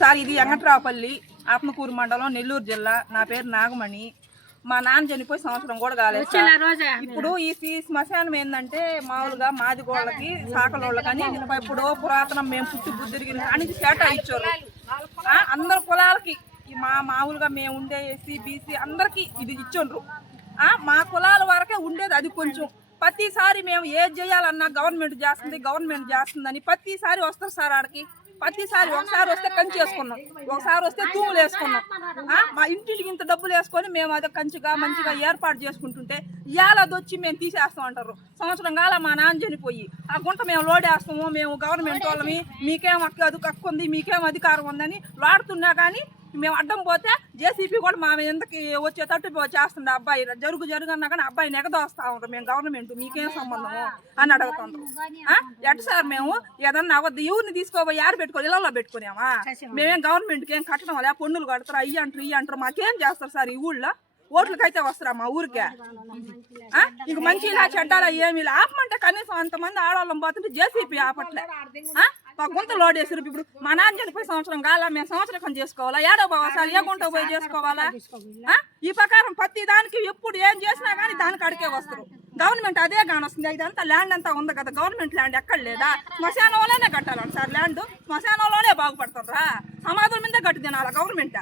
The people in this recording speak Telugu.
సార్ ఇది ఎంగట్రాపల్లి ఆత్మకూరు మండలం నెల్లూరు జిల్లా. నా పేరు నాగమణి. మా నాన్న చనిపోయి సంవత్సరం కూడా కాలేదు సార్. ఇప్పుడు ఈ శ్మశానం ఏంటంటే మామూలుగా మాదిగోళ్ళకి సాకలోళ్ళకని ఇప్పుడు పురాతనం మేము పుట్టి బుద్ధిరిగిన కానీ చేట ఇచ్చారు. అందరు కులాలకి మామూలుగా మేము ఉండే ఎస్సీ బీసీ అందరికి ఇది ఇచ్చిండ్రు. మా కులాల వరకే ఉండేది. అది కొంచెం ప్రతిసారి మేము ఏది చేయాలన్నా గవర్నమెంట్ చేస్తుందని ప్రతిసారి వస్తారు సార్ ఆడికి. ప్రతిసారి ఒకసారి వస్తే కంచి వేసుకున్నాం, ఒకసారి వస్తే తూములు వేసుకున్నాం. మా ఇంటికి ఇంత డబ్బులు వేసుకొని మేము అదే కంచిగా మంచిగా ఏర్పాటు చేసుకుంటుంటే ఇవాళ అది వచ్చి మేము తీసేస్తాం అంటారు. సంవత్సరం కాల మా నాన్న చనిపోయి ఆ గుంట మేము లోడేస్తాము, మేము గవర్నమెంట్ వాళ్ళమి, మీకేం హక్కు ఉంది, మీకేం అధికారం ఉందని లాడుతున్నా కానీ మేము అడ్డం పోతే జేసీపీ కూడా మా ఎందుకు వచ్చేటట్టు చేస్తుండే. అబ్బాయి జరుగు అన్నా కానీ అబ్బాయి నెగదోస్తా ఉంటాం. మేము గవర్నమెంట్ మీకేం సంబంధము అని అడుగుతుంటాం. ఎట్ సార్ మేము ఏదన్నా అవద్దు ఎవరిని తీసుకోబోయి ఆడ పెట్టుకోవాలి, ఇళ్ళలో పెట్టుకున్నామా? మేమేం గవర్నమెంట్కి ఏం కట్టడం వల్ల పన్నులు కడతారు, అయ్యి అంటారు ఇవి అంటారు. మాకేం చేస్తారు సార్? ఈ ఊళ్ళో ఓట్లకైతే వస్తారా మా ఊరికే? ఇంక మంచి ఇలా చెడ్డాలా ఏమి ఆపమంటే కనీసం అంతమంది ఆడవాళ్ళం పోతుంటే జేసీపీ ఆపట్లే. మా గుంత లోడ్ వేసారు. ఇప్పుడు మా నాన్న చనిపోయి సంవత్సరం కాలా, మేము సంవత్సరం చేసుకోవాలా? ఏడో పోవాలి సార్, ఏ గుంట పోయి చేసుకోవాలా? ఈ ప్రకారం ప్రతి దానికి ఎప్పుడు ఏం చేసినా కానీ దానికి అడిగే వస్తారు. గవర్నమెంట్ అదే కానీ వస్తుంది. ఇదంతా ల్యాండ్ అంతా ఉంది కదా, గవర్నమెంట్ ల్యాండ్ ఎక్కడ లేదా? శ్మశానంలోనే కట్టాలంట సార్ ల్యాండ్. శ్మశానంలోనే బాగుపడుతుండ్రా? సమాధుల మీద కట్టి తినాలా గవర్నమెంట్?